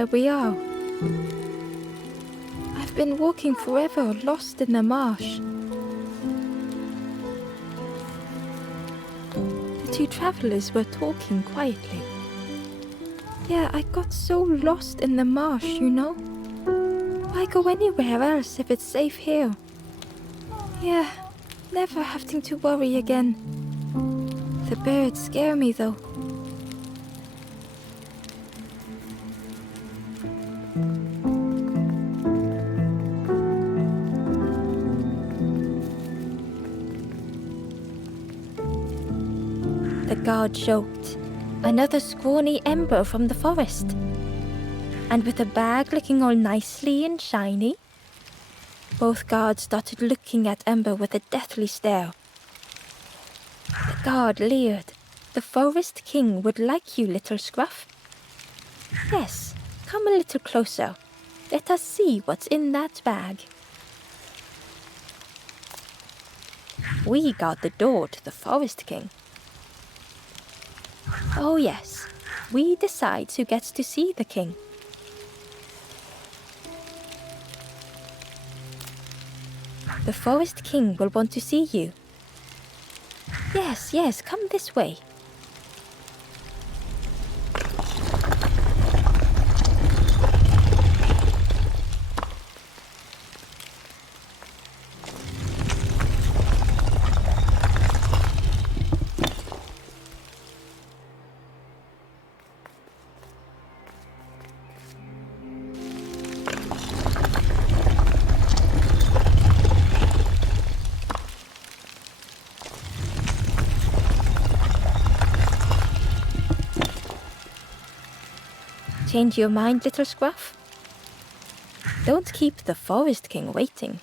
where we are. I've been walking forever, lost in the marsh. The two travelers were talking quietly. Yeah, I got so lost in the marsh, you know? Why go anywhere else if it's safe here? Yeah, never having to worry again. The birds scare me though. The guard joked. Another scrawny ember from the forest. And with a bag looking all nicely and shiny. Both guards started looking at Ember with a deathly stare. The guard leered. The Forest King would like you, little scruff. Yes, come a little closer. Let us see what's in that bag. We guard the door to the Forest King. Oh yes, we decide who gets to see the king. The Forest King will want to see you. Yes, yes, come this way. Change your mind, little scruff? Don't keep the Forest King waiting.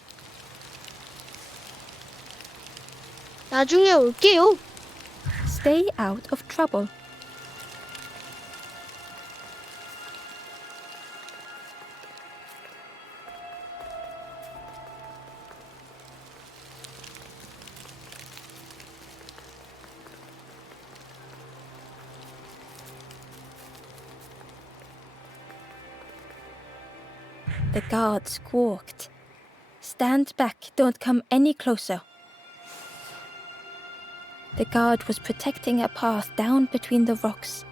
나중에 올게요. Stay out of trouble. The guard squawked. Stand back, don't come any closer. The guard was protecting a path down between the rocks.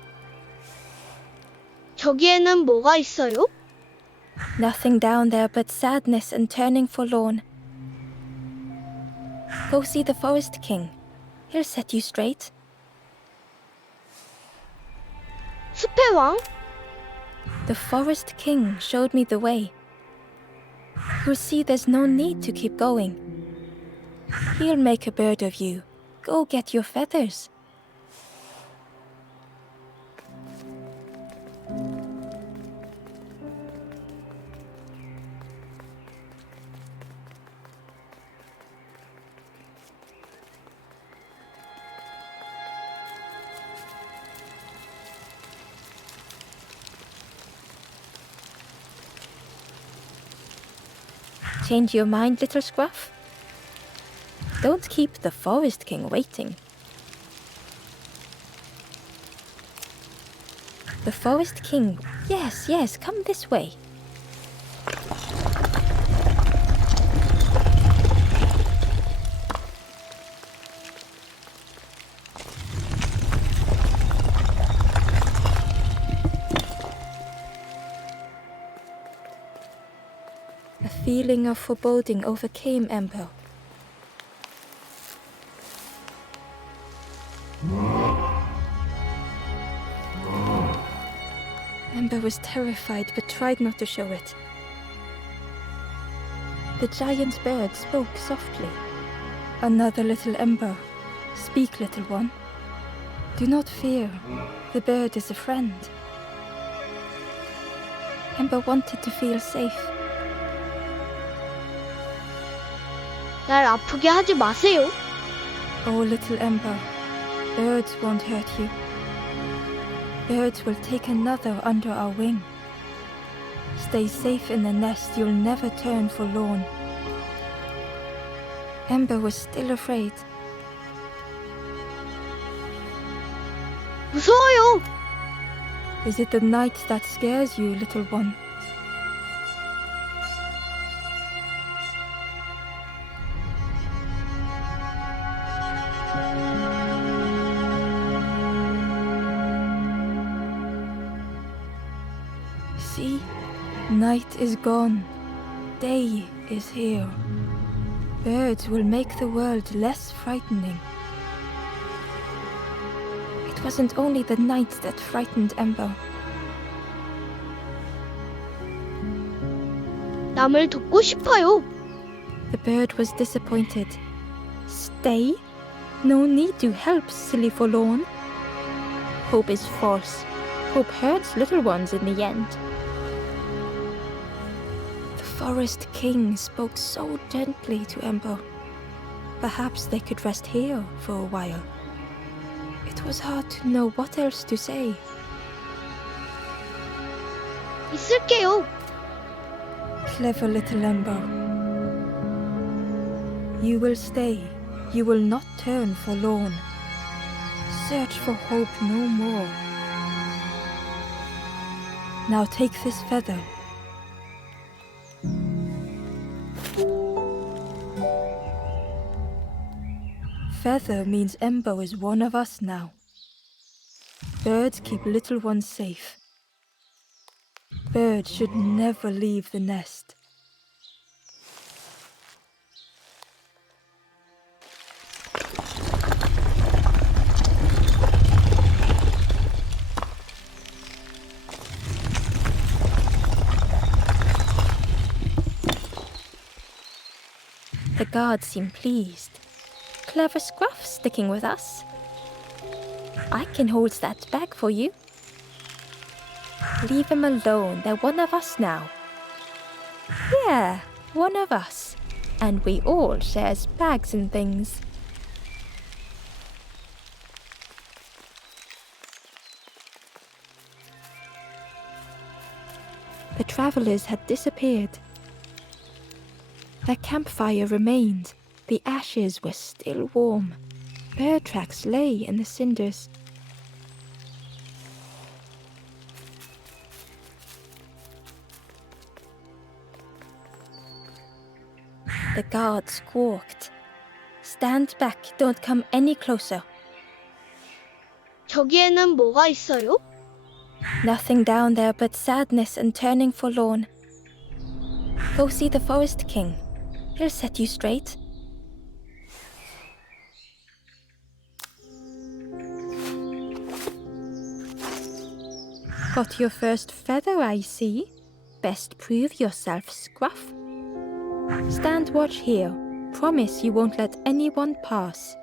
저기에는 뭐가 있어요? Nothing down there but sadness and turning forlorn. Go see the Forest King. He'll set you straight. 숲의 왕? The Forest King showed me the way. You'll see there's no need to keep going. He'll make a bird of you. Go get your feathers. Change your mind, little scruff? Don't keep the Forest King waiting. The Forest King. Yes, yes, come this way. A feeling of foreboding overcame Ember. Ember was terrified but tried not to show it. The giant bird spoke softly. Another little Ember. Speak, little one. Do not fear. The bird is a friend. Ember wanted to feel safe. 날 아프게 하지 마세요. Oh, little Ember, birds won't hurt you. Birds will take another under our wing. Stay safe in the nest, you'll never turn forlorn. Ember was still afraid. 무서워요. Is it the night that scares you, little one? See, night is gone. Day is here. Birds will make the world less frightening. It wasn't only the night that frightened Ember. 남을 돕고 싶어요. The bird was disappointed. Stay? No need to help, silly forlorn. Hope is false. Hope hurts little ones in the end. The Forest King spoke so gently to Ember. Perhaps they could rest here for a while. It was hard to know what else to say. 있을게요. Clever little Ember. You will stay. You will not turn forlorn. Search for hope no more. Now take this feather. Feather means Ember is one of us now. Birds keep little ones safe. Birds should never leave the nest. The guards seem pleased. Clever Scruff sticking with us. I can hold that bag for you. Leave him alone, they're one of us now. Yeah, one of us. And we all shares bags and things. The travelers had disappeared. Their campfire remained. The ashes were still warm. Bear tracks lay in the cinders. The guard squawked. Stand back, don't come any closer. 저기에는 뭐가 있어요? Nothing down there but sadness and turning forlorn. Go see the Forest King. He'll set you straight. Got your first feather, I see. Best prove yourself, Scruff. Stand watch here. Promise you won't let anyone pass.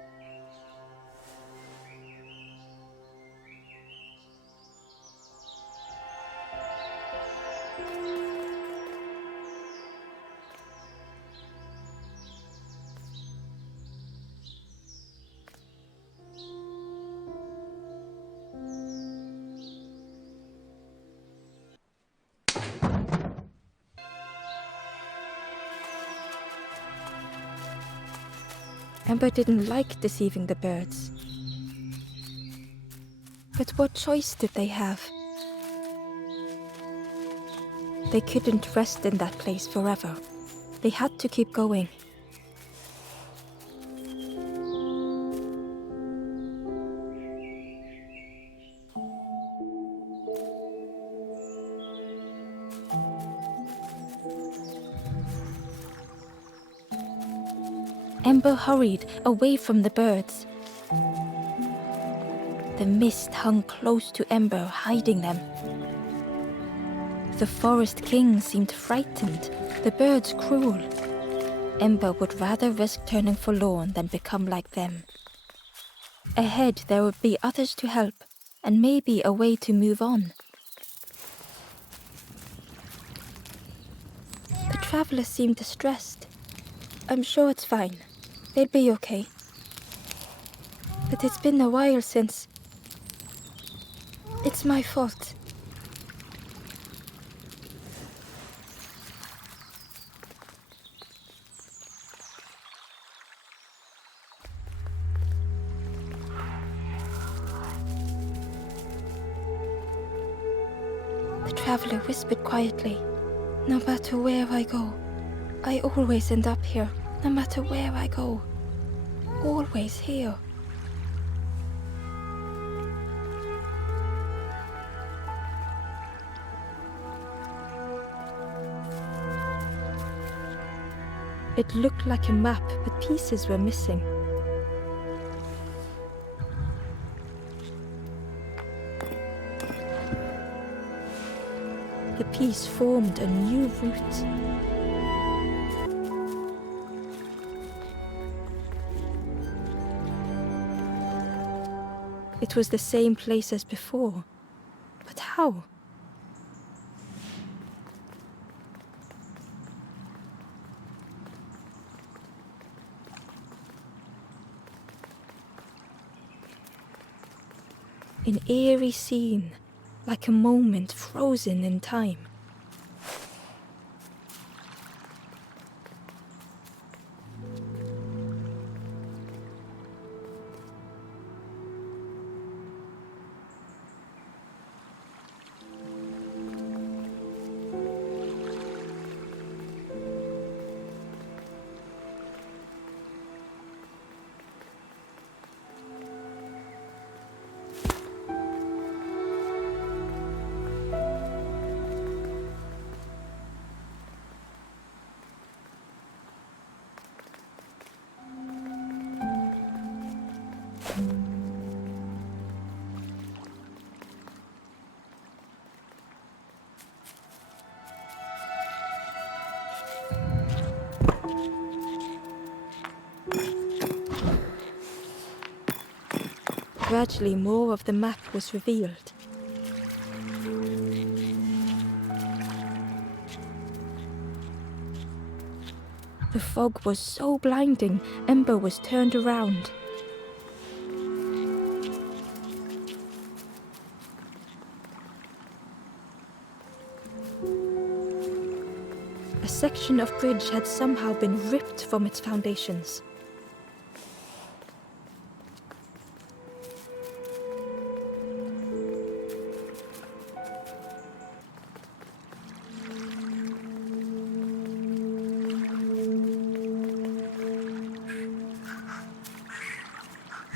Ember didn't like deceiving the birds. But what choice did they have? They couldn't rest in that place forever. They had to keep going. Ember hurried away from the birds. The mist hung close to Ember, hiding them. The Forest King seemed frightened, the birds cruel. Ember would rather risk turning forlorn than become like them. Ahead there would be others to help, and maybe a way to move on. The travelers seemed distressed. I'm sure it's fine. They'll be okay. But it's been a while since... It's my fault. traveler whispered quietly, "No matter where I go, I always end up here. No matter where I go, always here." It looked like a map, but pieces were missing. The piece formed a new route. It was the same place as before, but how? An eerie scene, like a moment frozen in time. Gradually, more of the map was revealed. The fog was so blinding, Ember was turned around. A section of bridge had somehow been ripped from its foundations.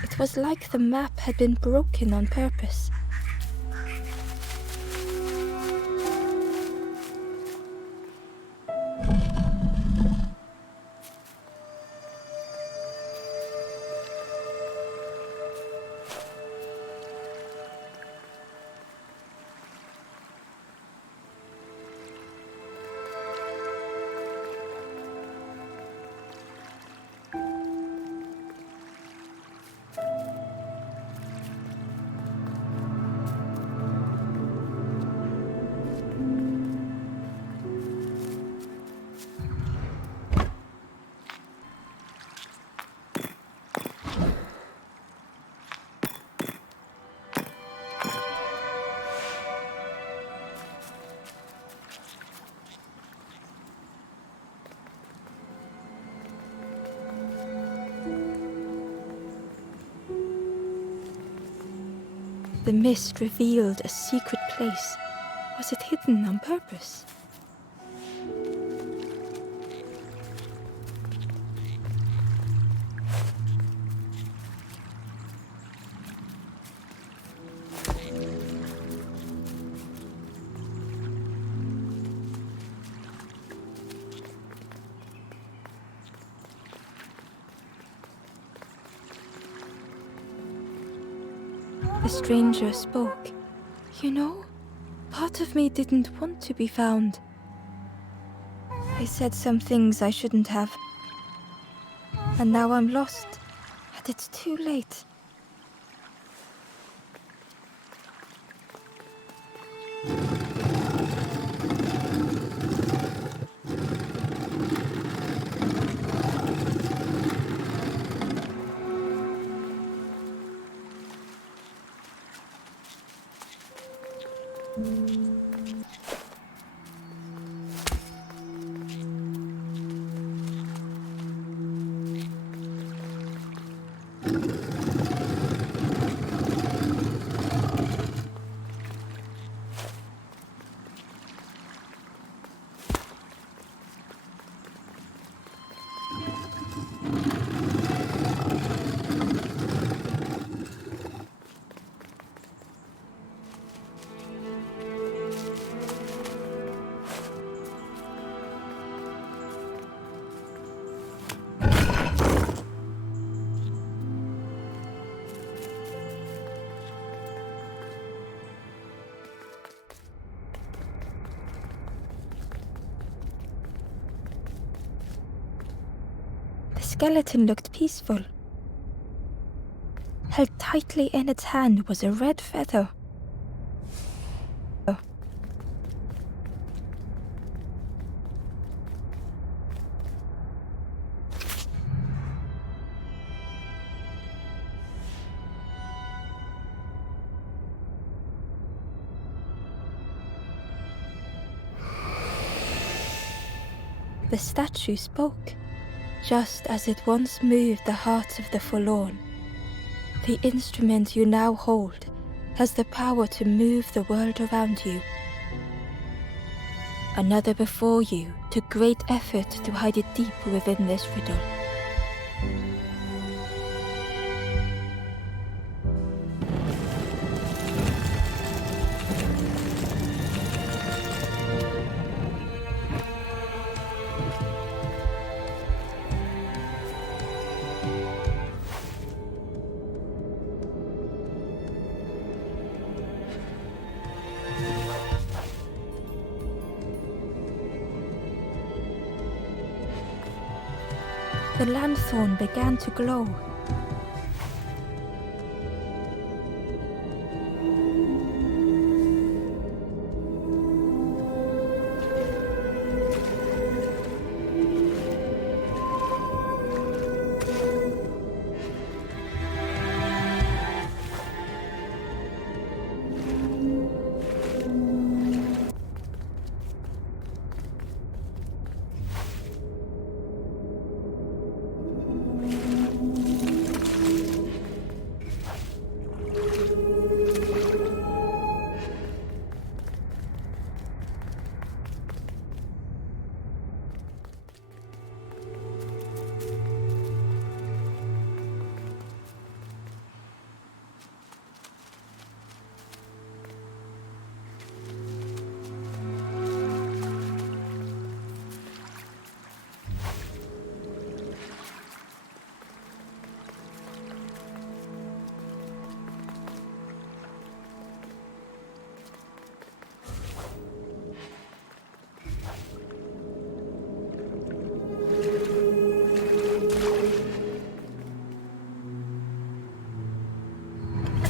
It was like the map had been broken on purpose. The mist revealed a secret place. Was it hidden on purpose? The stranger spoke. "You know, part of me didn't want to be found. I said some things I shouldn't have. And now I'm lost, and it's too late." skeleton looked peaceful. Held tightly in its hand was a red feather. The statue spoke, just as it once moved the hearts of the forlorn. The instrument you now hold has the power to move the world around you. Another before you took great effort to hide it deep within this riddle. The lanthorn began to glow.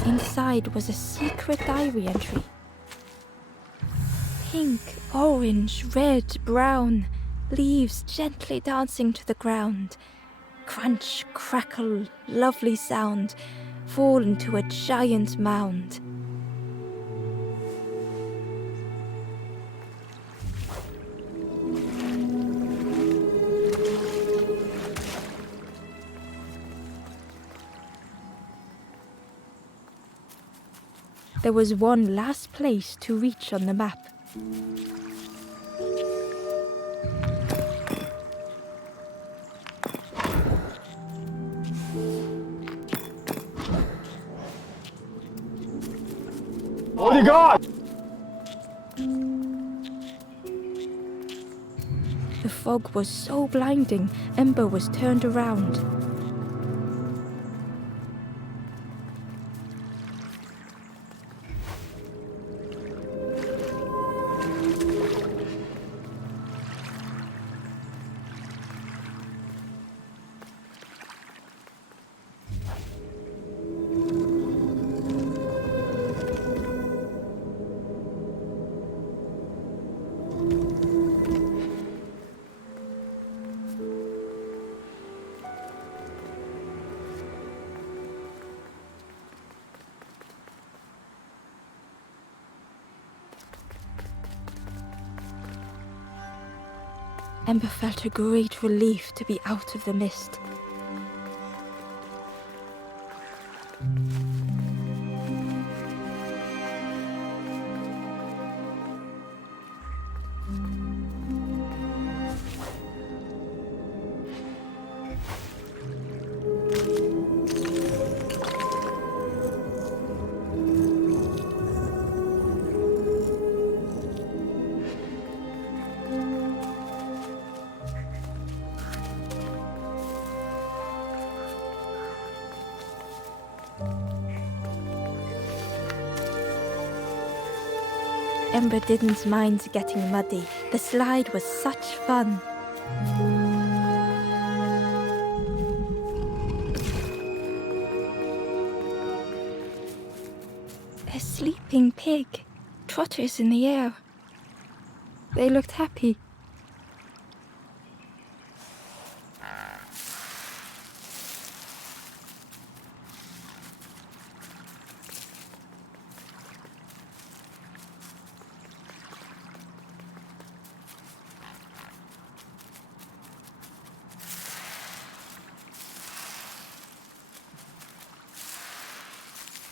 Inside was a secret diary entry. Pink, orange, red, brown, leaves gently dancing to the ground. Crunch, crackle, lovely sound, fall into a giant mound. There was one last place to reach on the map. 어디가? The fog was so blinding, Ember was turned around. Ember felt a great relief to be out of the mist. Ember didn't mind getting muddy. The slide was such fun. sleeping pig, trotters in the air. They looked happy.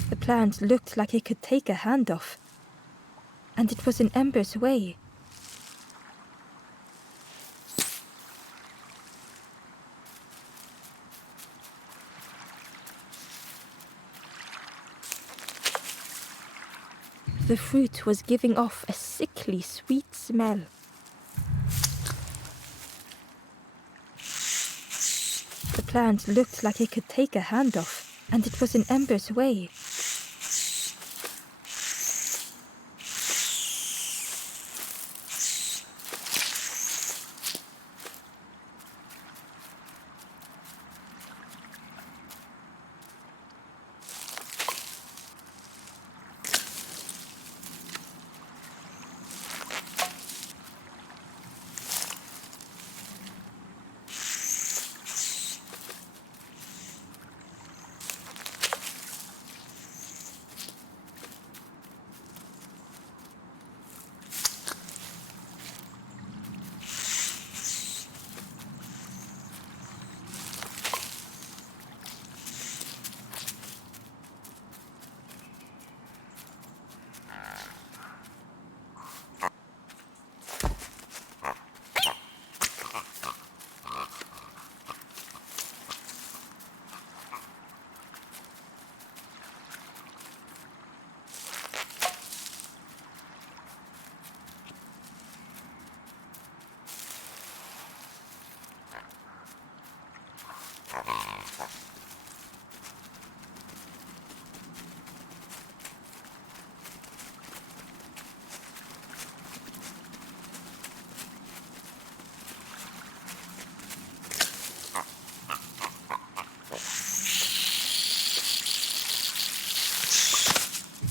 The plant looked like it could take a hand off, and it was in Ember's way. The fruit was giving off a sickly sweet smell. The plant looked like it could take a hand off, and it was in Ember's way.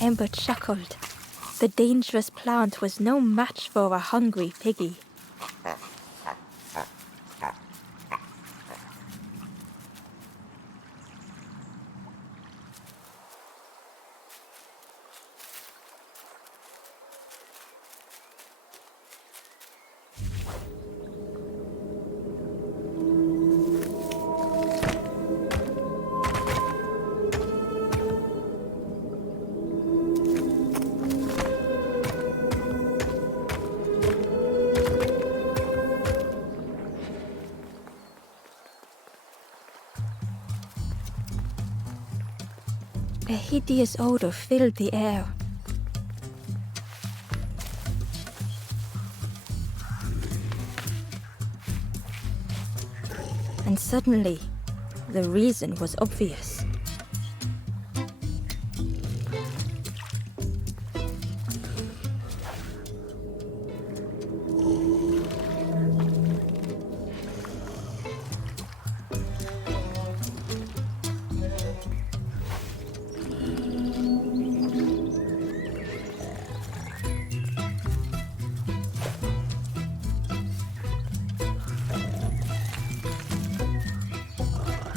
Ember chuckled. The dangerous plant was no match for a hungry piggy. A hideous odor filled the air. And suddenly, the reason was obvious.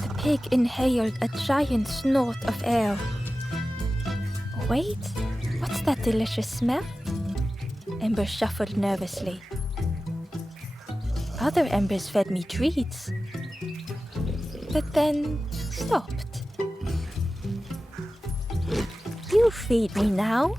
The pig inhaled a giant snort of air. Wait, what's that delicious smell? Ember shuffled nervously. Other embers fed me treats, but then stopped. You feed me now.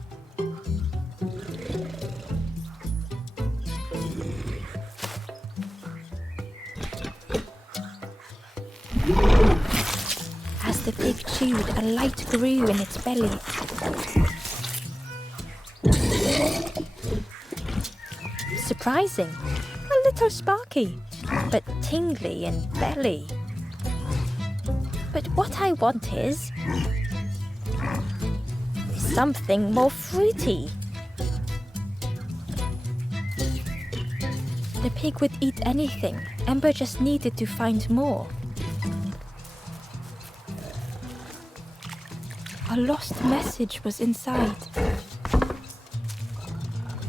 As the pig chewed, a light grew in its belly. Surprising, a little sparky, but tingly in belly. But what I want is something more fruity. The pig would eat anything. Ember just needed to find more. A lost message was inside.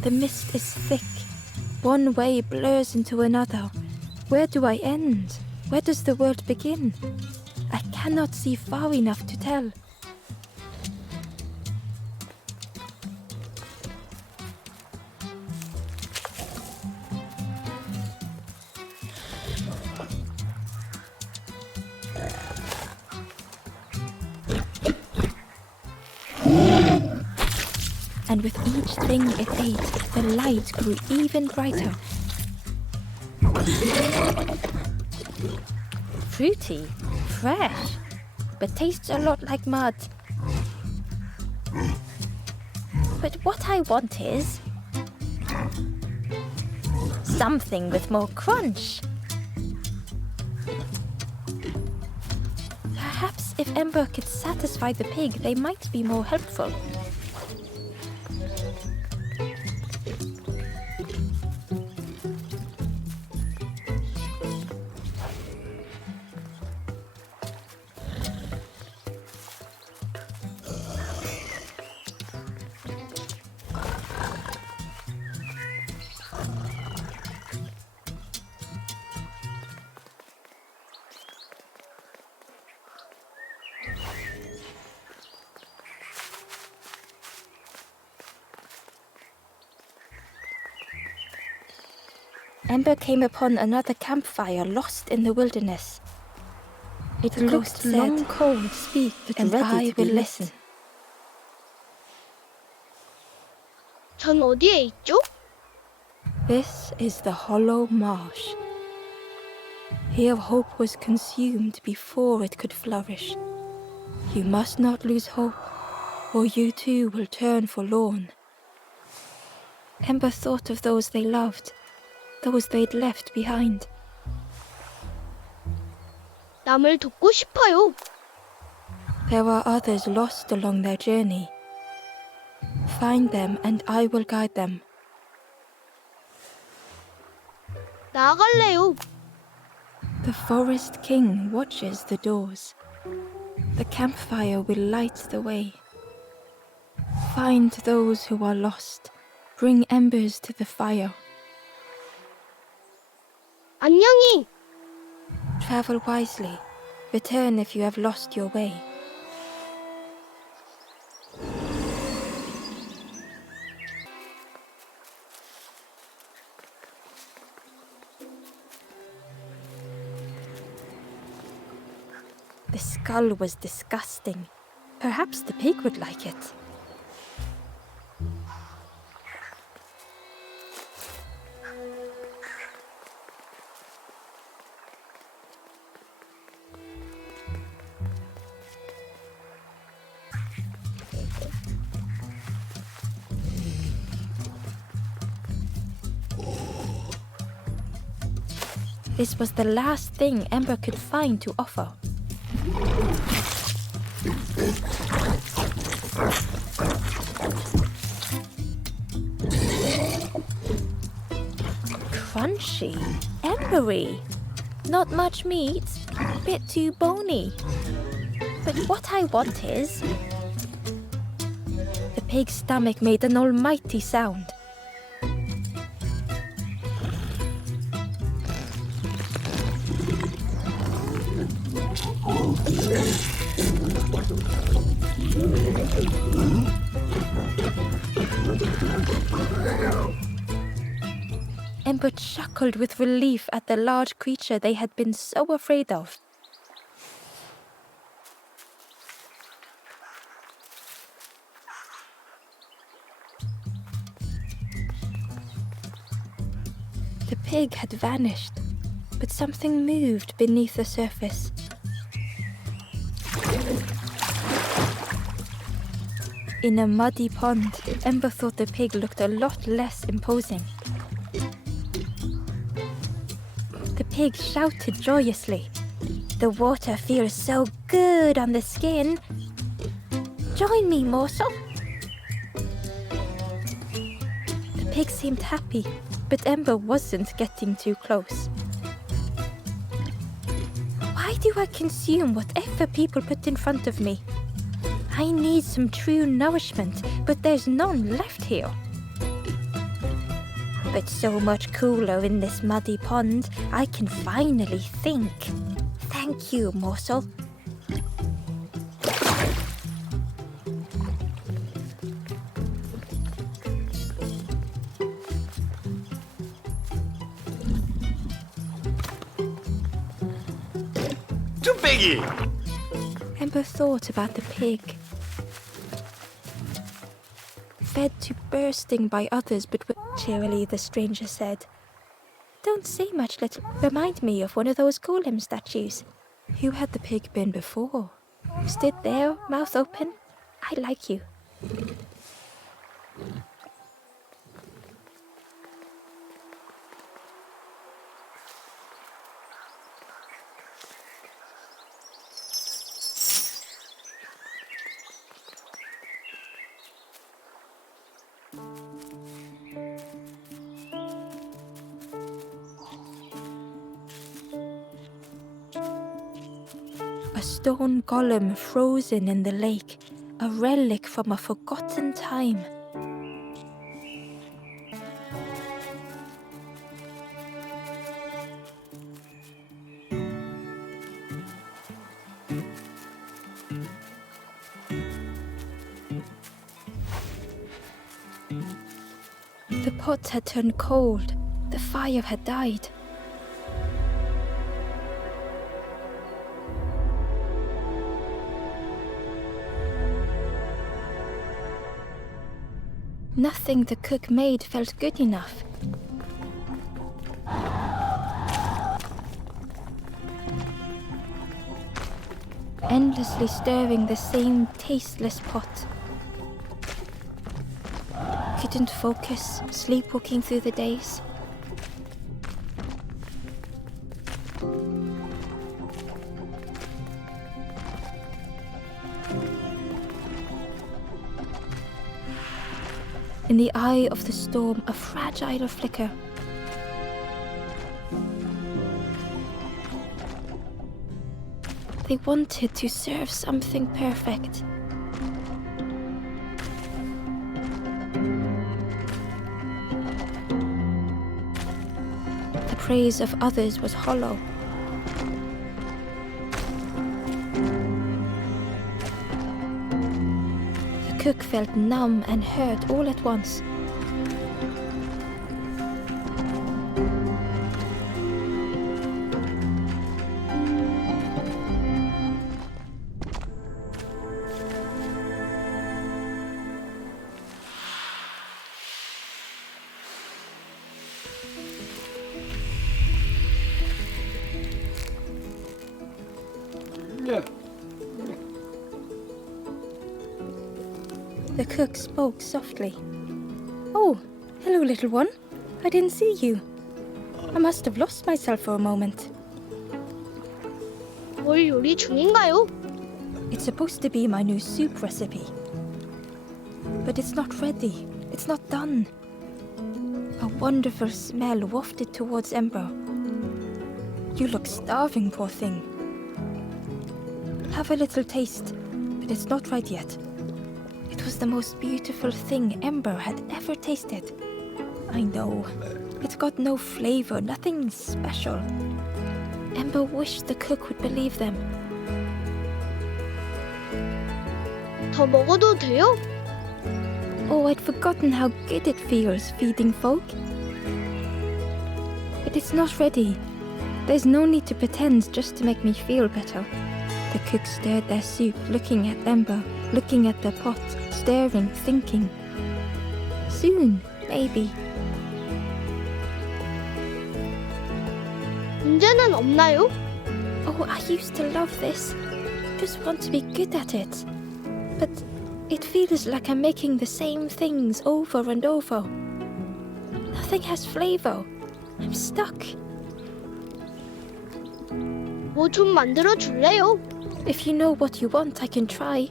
The mist is thick. One way blurs into another. Where do I end? Where does the world begin? I cannot see far enough to tell. And with each thing it ate, the light grew even brighter. Fruity, fresh, but tastes a lot like mud. But what I want is something with more crunch. Perhaps if Ember could satisfy the pig, they might be more helpful. Ember came upon another campfire lost in the wilderness. It looked long cold, speak, and I will listen. 전 어디에 있죠? This is the hollow marsh. Here hope was consumed before it could flourish. You must not lose hope, or you too will turn forlorn. Ember thought of those they loved, those they'd left behind. 남을 돕고 싶어요. There are others lost along their journey. Find them and I will guide them. 나아갈래요. The forest king watches the doors. The campfire will light the way. Find those who are lost. Bring embers to the fire. 안녕히. Travel wisely. Return if you have lost your way. The skull was disgusting. Perhaps the pig would like it. This was the last thing Ember could find to offer. Crunchy, embery, not much meat, bit too bony. But what I want is... The pig's stomach made an almighty sound. Ember chuckled with relief at the large creature they had been so afraid of. The pig had vanished, but something moved beneath the surface. In a muddy pond, Ember thought the pig looked a lot less imposing. The pig shouted joyously. The water feels so good on the skin. Join me, morsel. The pig seemed happy, but Ember wasn't getting too close. Why do I consume whatever people put in front of me? I need some true nourishment, but there's none left here. But so much cooler in this muddy pond, I can finally think. Thank you, morsel. 뚝배기! Ember thought about the pig. Fed to bursting by others, but cheerily the stranger said, "Don't say much, little. Remind me of one of those golem statues. Who had the pig been before? Stood there, mouth open. I like you." A stone golem frozen in the lake, a relic from a forgotten time. The pot had turned cold, the fire had died. Nothing the cook made felt good enough. Endlessly stirring the same tasteless pot. Couldn't focus, sleepwalking through the days. In the eye of the storm, a fragile flicker. They wanted to serve something perfect. The praise of others was hollow. The cook felt numb and hurt all at once. The cook spoke softly. "Oh, hello, little one. I didn't see you. I must have lost myself for a moment." 뭘 요리 중인가요? It's supposed to be my new soup recipe. But it's not ready. It's not done. A wonderful smell wafted towards Ember. "You look starving, poor thing. Have a little taste, but it's not right yet." It was the most beautiful thing Ember had ever tasted. I know. It's got no flavor, nothing special. Ember wished the cook would believe them. 더 먹어도 돼요? Oh, I'd forgotten how good it feels feeding folk. But it's not ready. There's no need to pretend just to make me feel better. The cook stirred their soup, looking at Ember, looking at the pot, staring, thinking. Soon, maybe. 문제는 없나요? Oh, I used to love this. Just want to be good at it. But it feels like I'm making the same things over and over. Nothing has flavor. I'm stuck. 뭐 좀 만들어 줄래요? If you know what you want, I can try.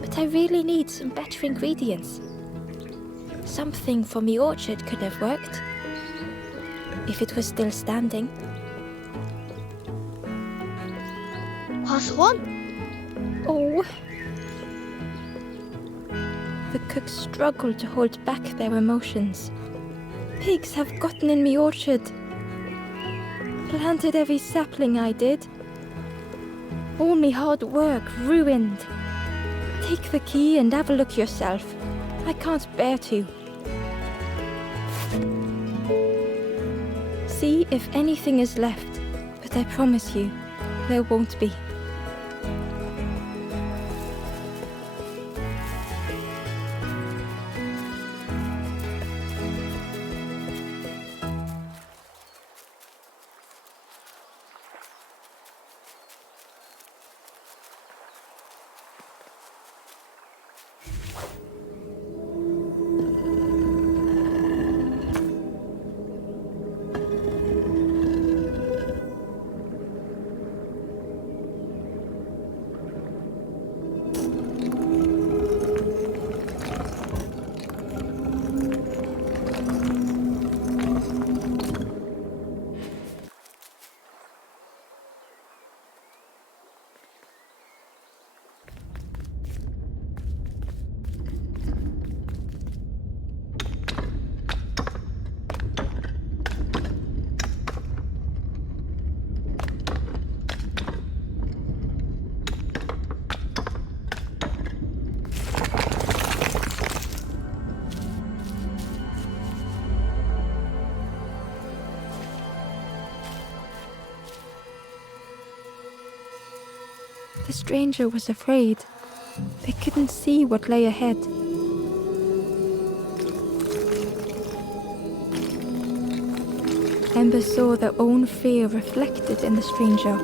But I really need some better ingredients. Something from the orchard could have worked. If it was still standing. 과수원? Oh. The cooks struggled to hold back their emotions. Pigs have gotten in me orchard. Planted every sapling I did. All me hard work ruined. Take the key and have a look yourself. I can't bear to. See if anything is left, but I promise you, there won't be. The stranger was afraid. They couldn't see what lay ahead. Ember saw their own fear reflected in the stranger.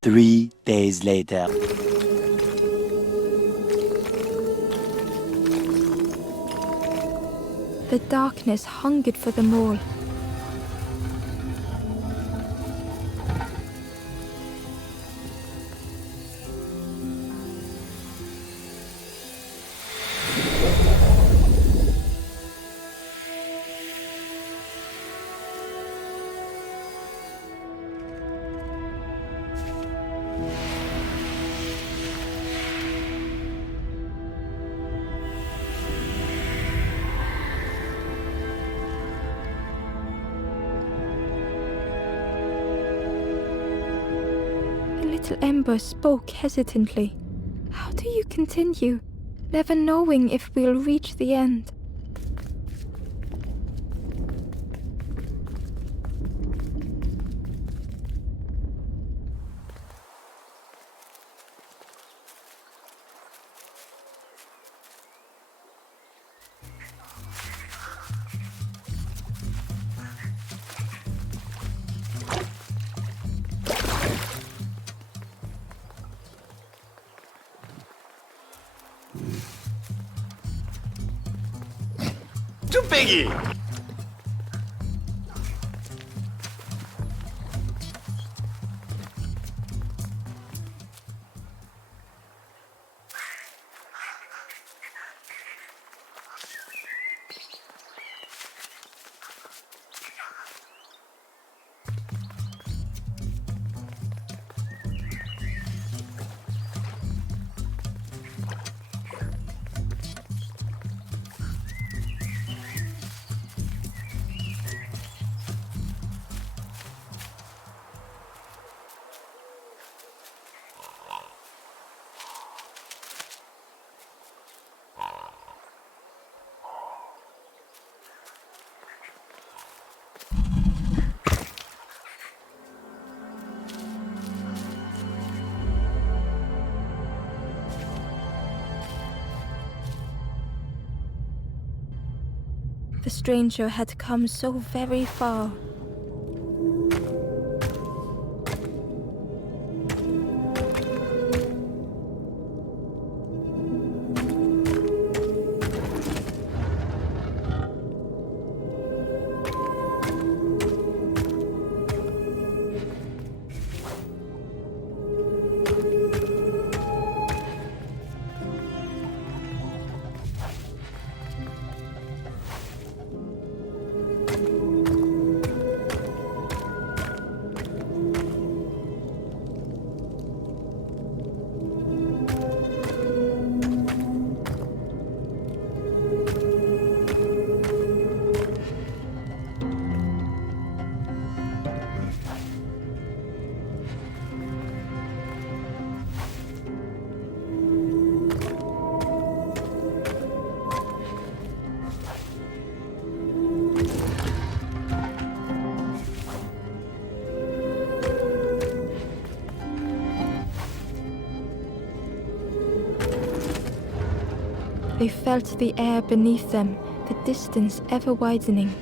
Three days later. The darkness hungered for them all. Little Ember spoke hesitantly. How do you continue, never knowing if we'll reach the end? 뚝배기! The stranger had come so very far. They felt the air beneath them, the distance ever widening.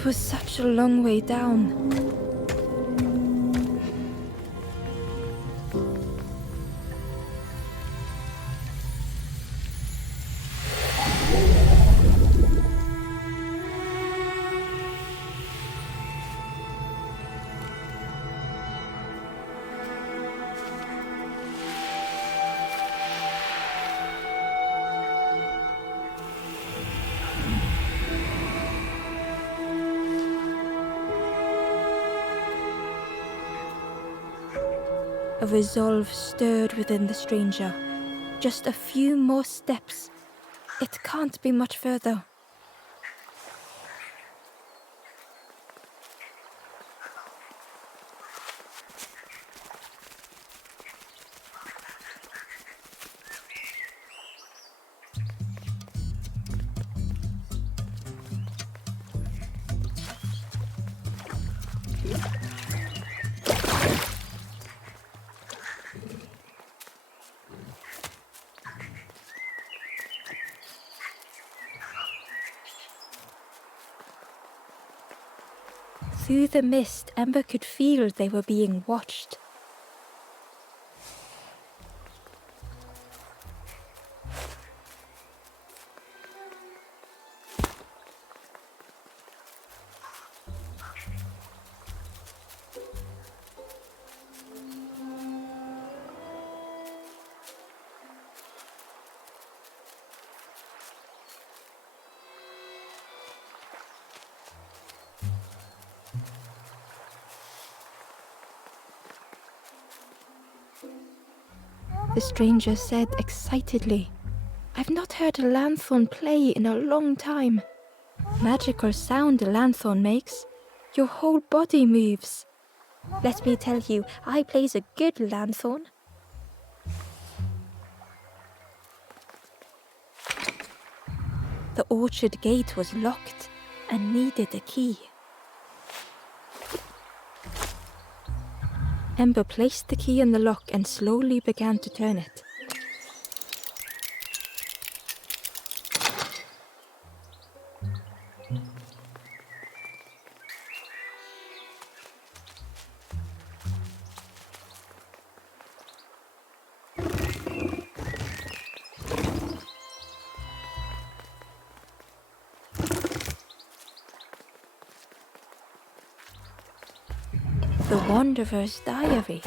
It was such a long way down. A resolve stirred within the stranger. Just a few more steps. It can't be much further. Through the mist, Ember could feel they were being watched. The stranger said excitedly, "I've not heard a lanthorn play in a long time. Magical sound a lanthorn makes. Your whole body moves. Let me tell you, I plays a good lanthorn." The orchard gate was locked and needed a key. Ember placed the key in the lock and slowly began to turn it. The Wanderer's Diary.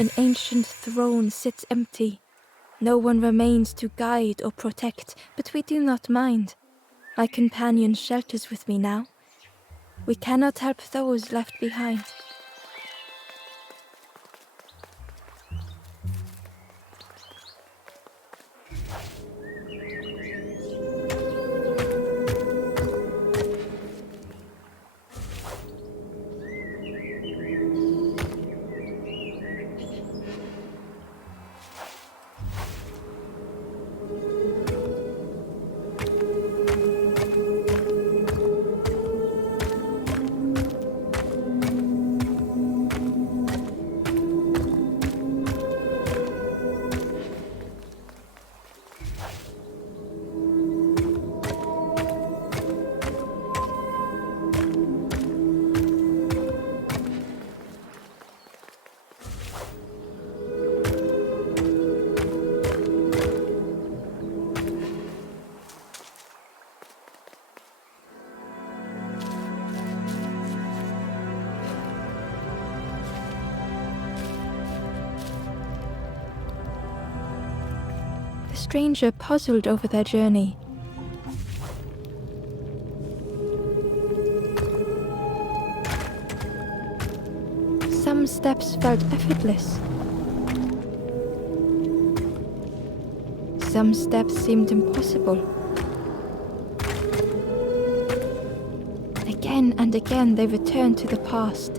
An ancient throne sits empty. No one remains to guide or protect, but we do not mind. My companion shelters with me now. We cannot help those left behind. The stranger puzzled over their journey. Some steps felt effortless. Some steps seemed impossible. Again and again they returned to the past.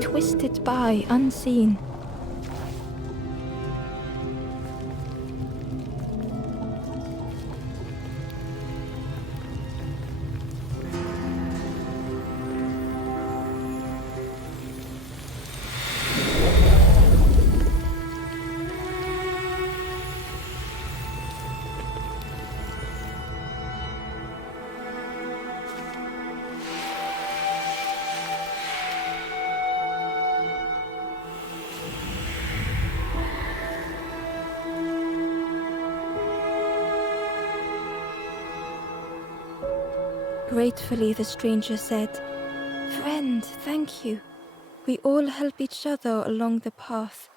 Twisted by unseen. Gratefully, the stranger said, "Friend, thank you. We all help each other along the path."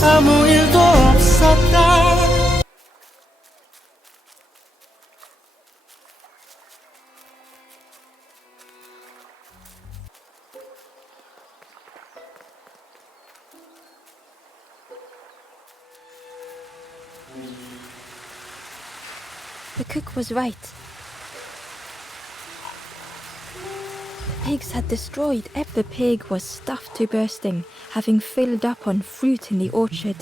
아무 일도 없었다. The cook was right. The pigs had destroyed every pig was stuffed to bursting, having filled up on fruit in the orchard.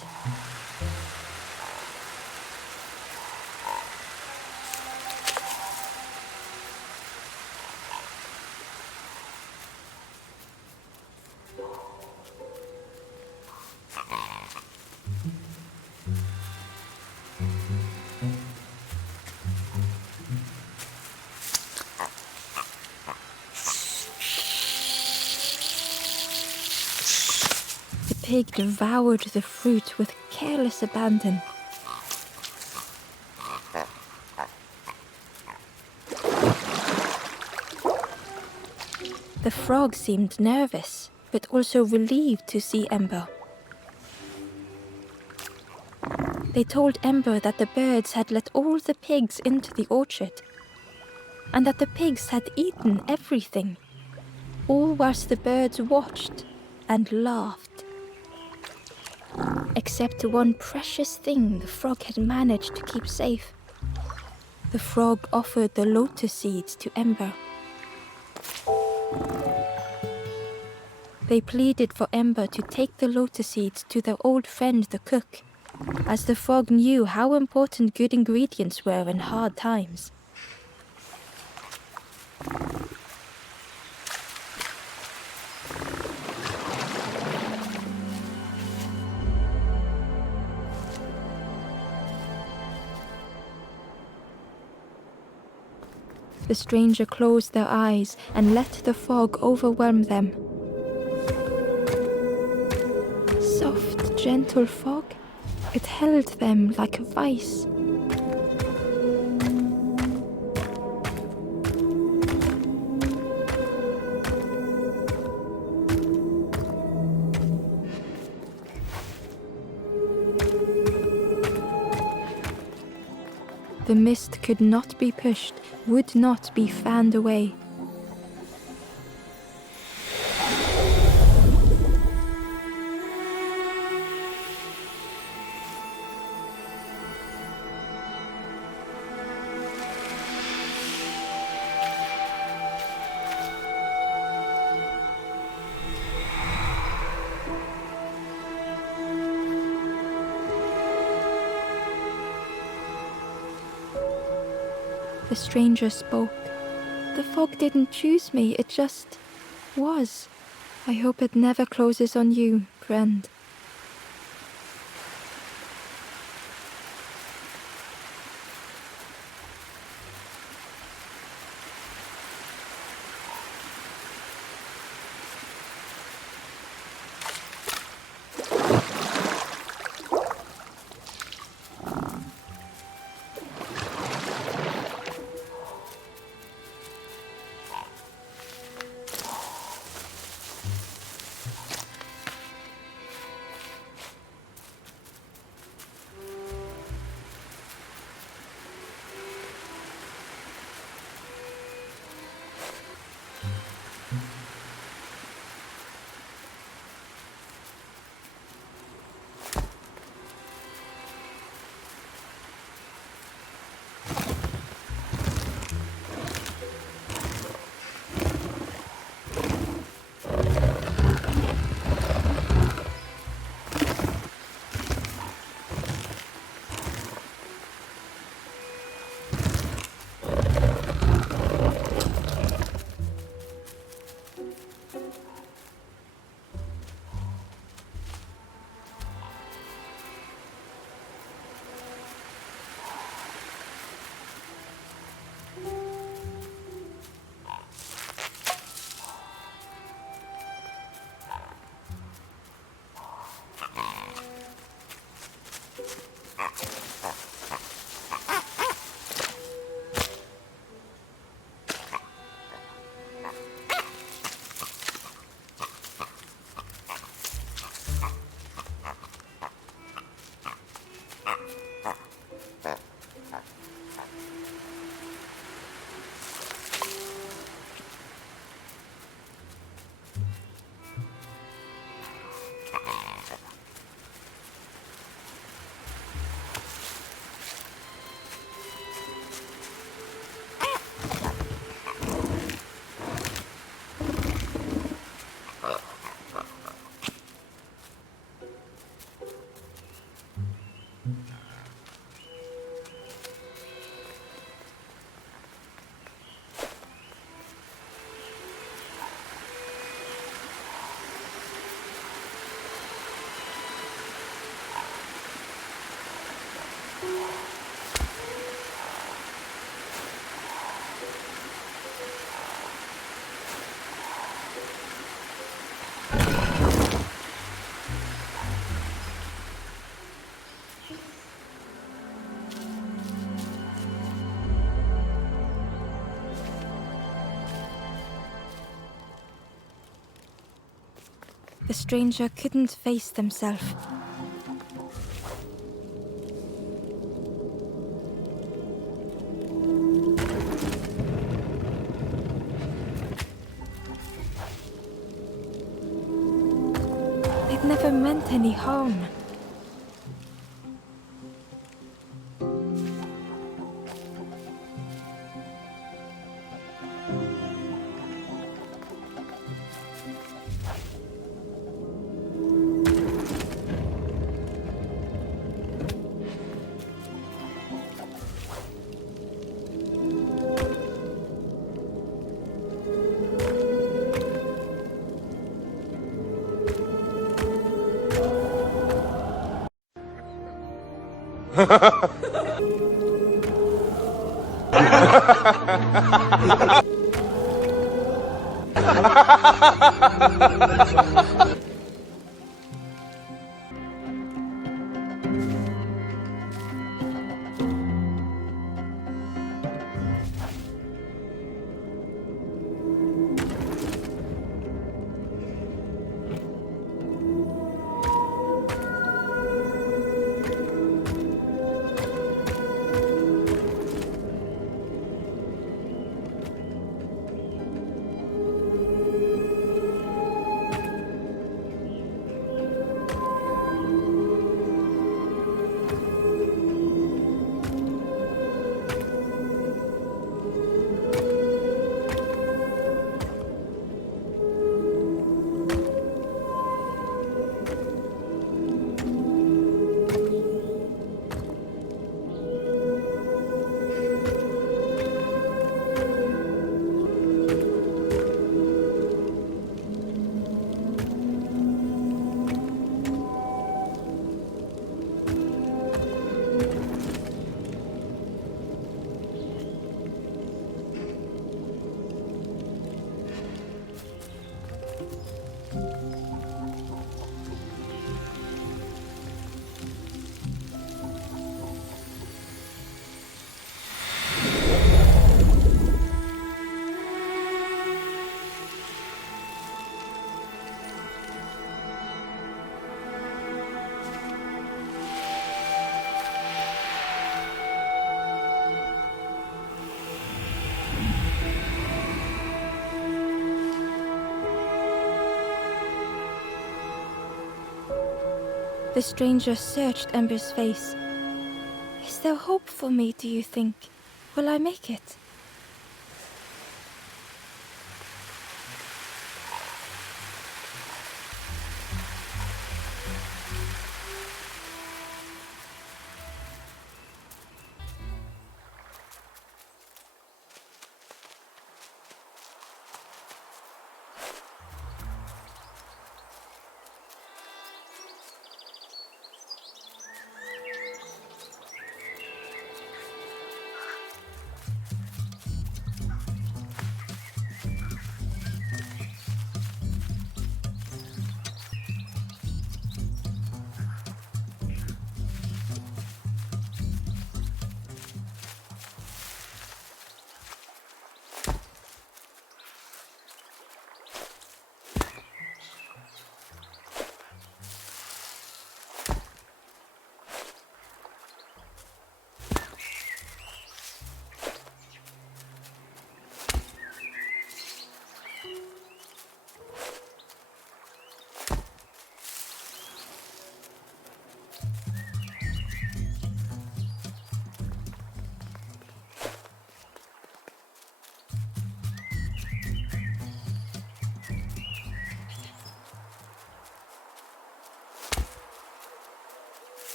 pig devoured the fruit with careless abandon. The frog seemed nervous, but also relieved to see Ember. They told Ember that the birds had let all the pigs into the orchard, and that the pigs had eaten everything, all whilst the birds watched and laughed. Except one precious thing the frog had managed to keep safe. The frog offered the lotus seeds to Ember. They pleaded for Ember to take the lotus seeds to their old friend the cook, as the frog knew how important good ingredients were in hard times. The stranger closed their eyes and let the fog overwhelm them. Soft, gentle fog, it held them like a vice. The mist could not be pushed, would not be fanned away. The stranger spoke. The fog didn't choose me, it just was. I hope it never closes on you, friend. the stranger couldn't face themselves. They'd never meant any harm. The stranger searched Ember's face. Is there hope for me, do you think? Will I make it?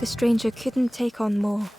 The stranger couldn't take on more.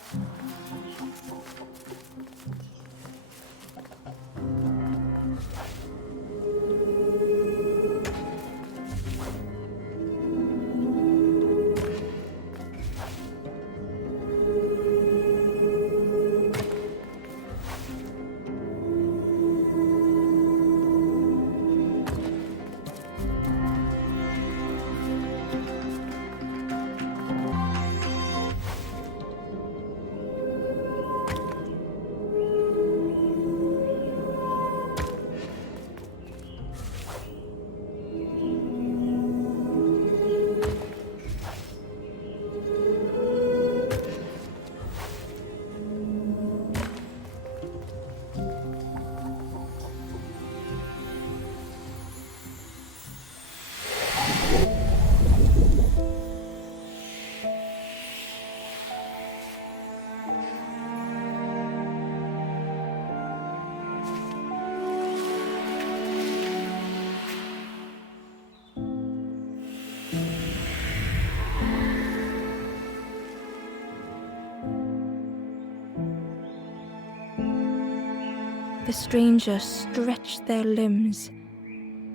The stranger stretched their limbs.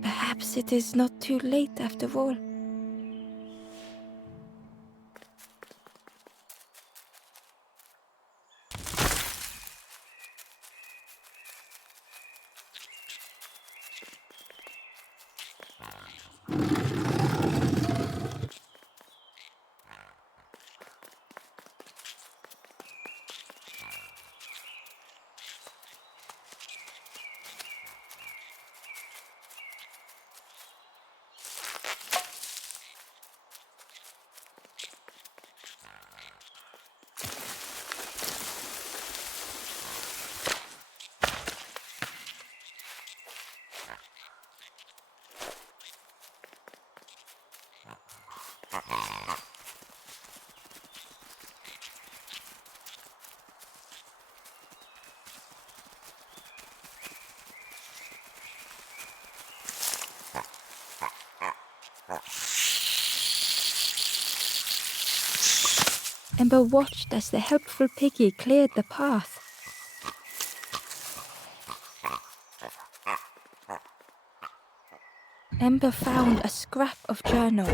Perhaps it is not too late after all. Ember watched as the helpful piggy cleared the path. Ember found a scrap of journal.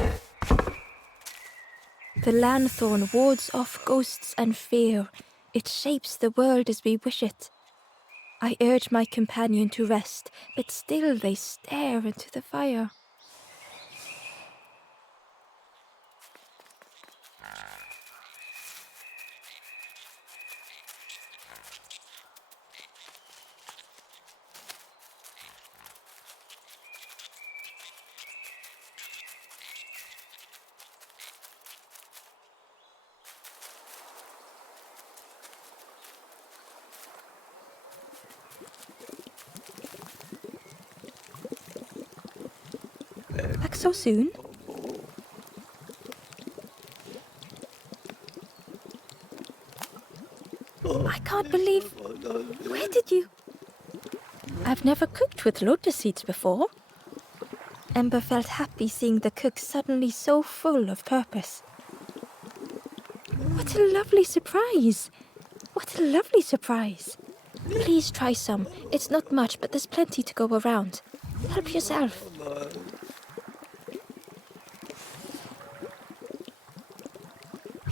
The lanthorn wards off ghosts and fear. It shapes the world as we wish it. I urge my companion to rest, but still they stare into the fire. Back so soon? I can't believe... Where did you... I've never cooked with lotus seeds before. Ember felt happy seeing the cook suddenly so full of purpose. What a lovely surprise! What a lovely surprise! Please try some. It's not much, but there's plenty to go around. Help yourself.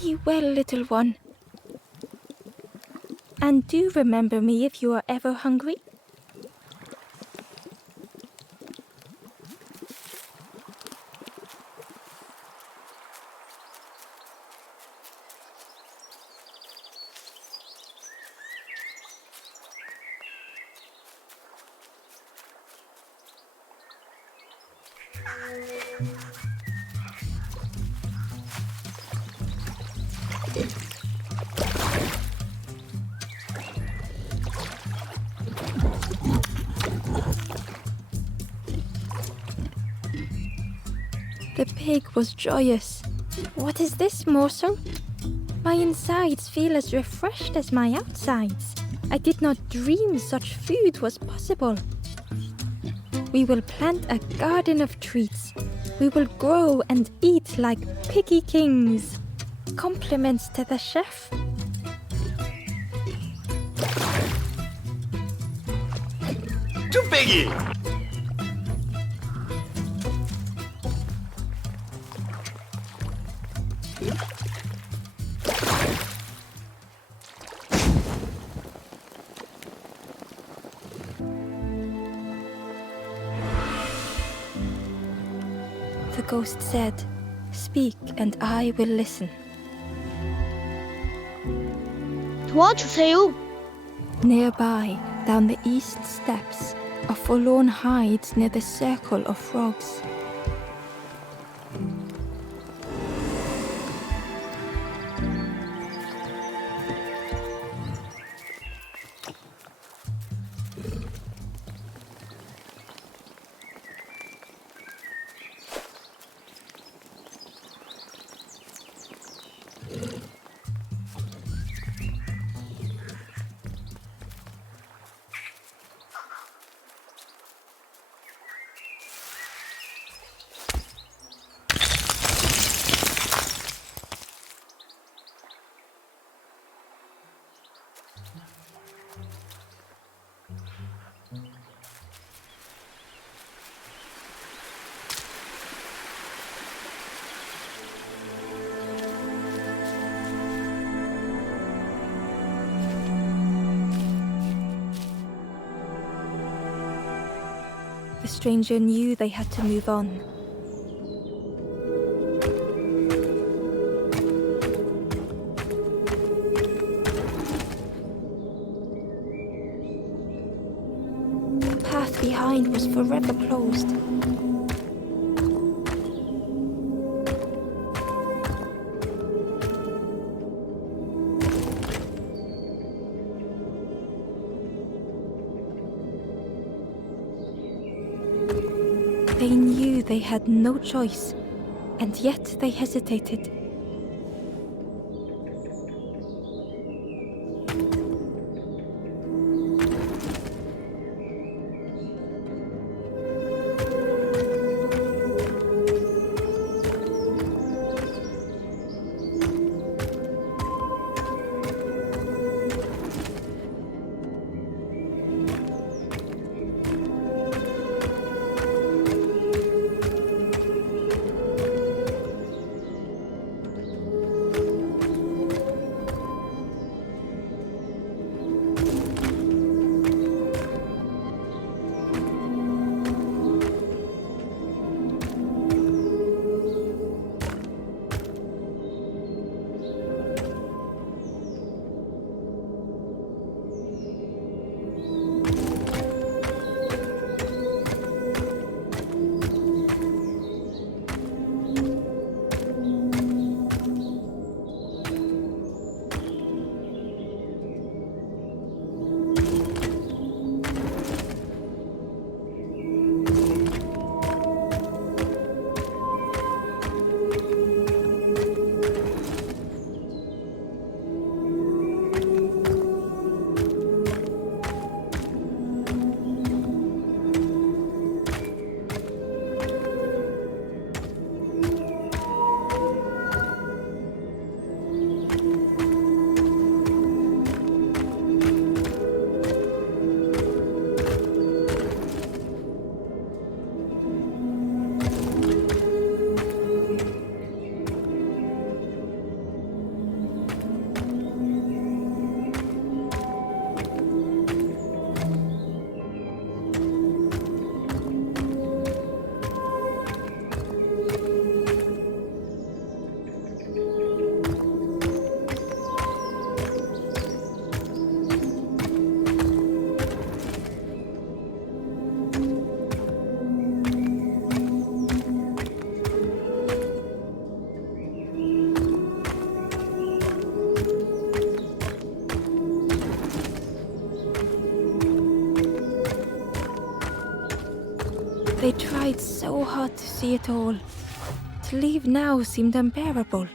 Be well, little one. And do remember me if you are ever hungry. The pig was joyous. What is this morsel? My insides feel as refreshed as my outsides. I did not dream such food was possible. We will plant a garden of treats. We will grow and eat like piggy kings. compliments to the chef. 뚝배기. The ghost said, "Speak and I will listen." 도와주세요. Nearby, down the east steps, a forlorn hides near the circle of frogs. The stranger knew they had to move on. The path behind was forever closed. They knew they had no choice, and yet they hesitated. They tried so hard to see it all. To leave now seemed unbearable.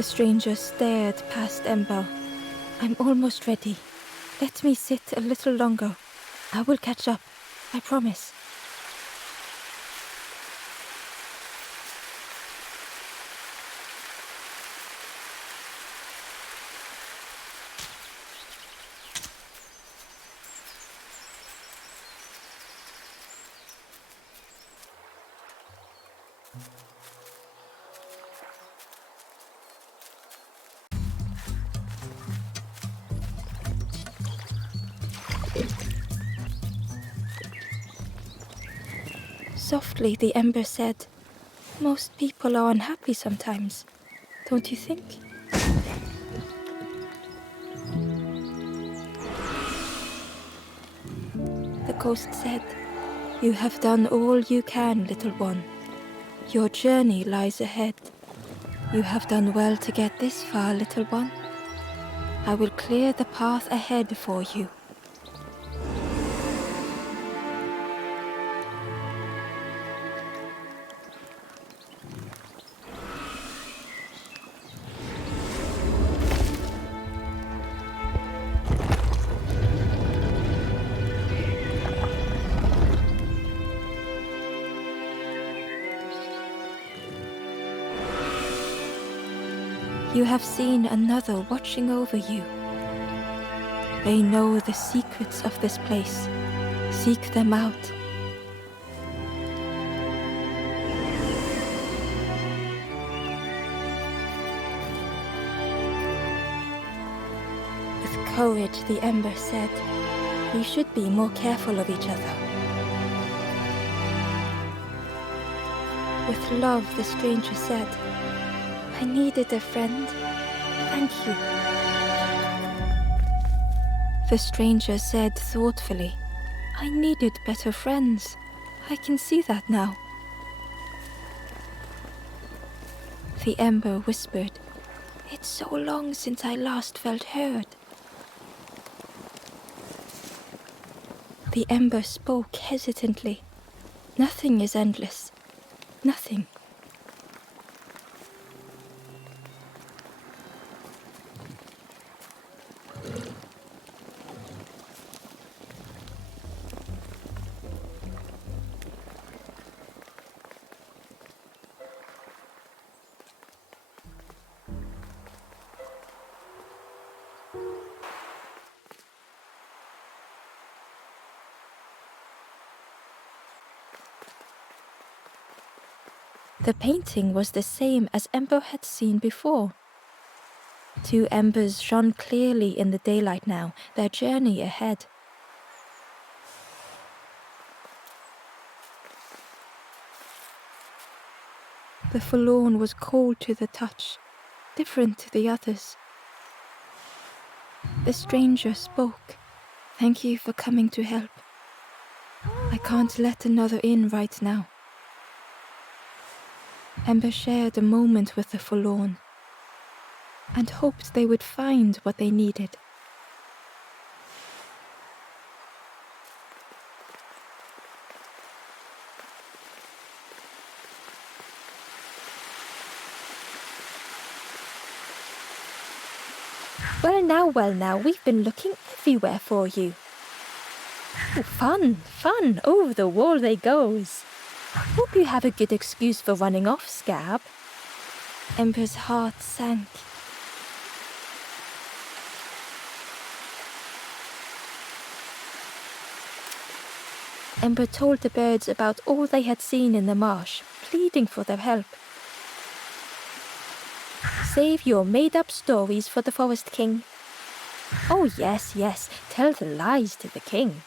The stranger stared past Ember. I'm almost ready. Let me sit a little longer. I will catch up. I promise. Softly, the Ember said, most people are unhappy sometimes, don't you think? The ghost said, you have done all you can, little one. Your journey lies ahead. You have done well to get this far, little one. I will clear the path ahead for you. You have seen another watching over you. They know the secrets of this place. Seek them out. With courage, the Ember said, we should be more careful of each other. With love, the stranger said, I needed a friend. Thank you. The stranger said thoughtfully, I needed better friends. I can see that now. The Ember whispered, it's so long since I last felt heard. The Ember spoke hesitantly. Nothing is endless. Nothing. The painting was the same as Ember had seen before. Two embers shone clearly in the daylight now, their journey ahead. The forlorn was cold to the touch, different to the others. The stranger spoke. Thank you for coming to help. I can't let another in right now. Ember shared a moment with the forlorn and hoped they would find what they needed. Well now, we've been looking everywhere for you. Oh, fun, over the wall they goes. Hope you have a good excuse for running off, Scab. Ember's heart sank. Ember told the birds about all they had seen in the marsh, pleading for their help. Save your made-up stories for the Forest King. Oh yes, tell the lies to the king.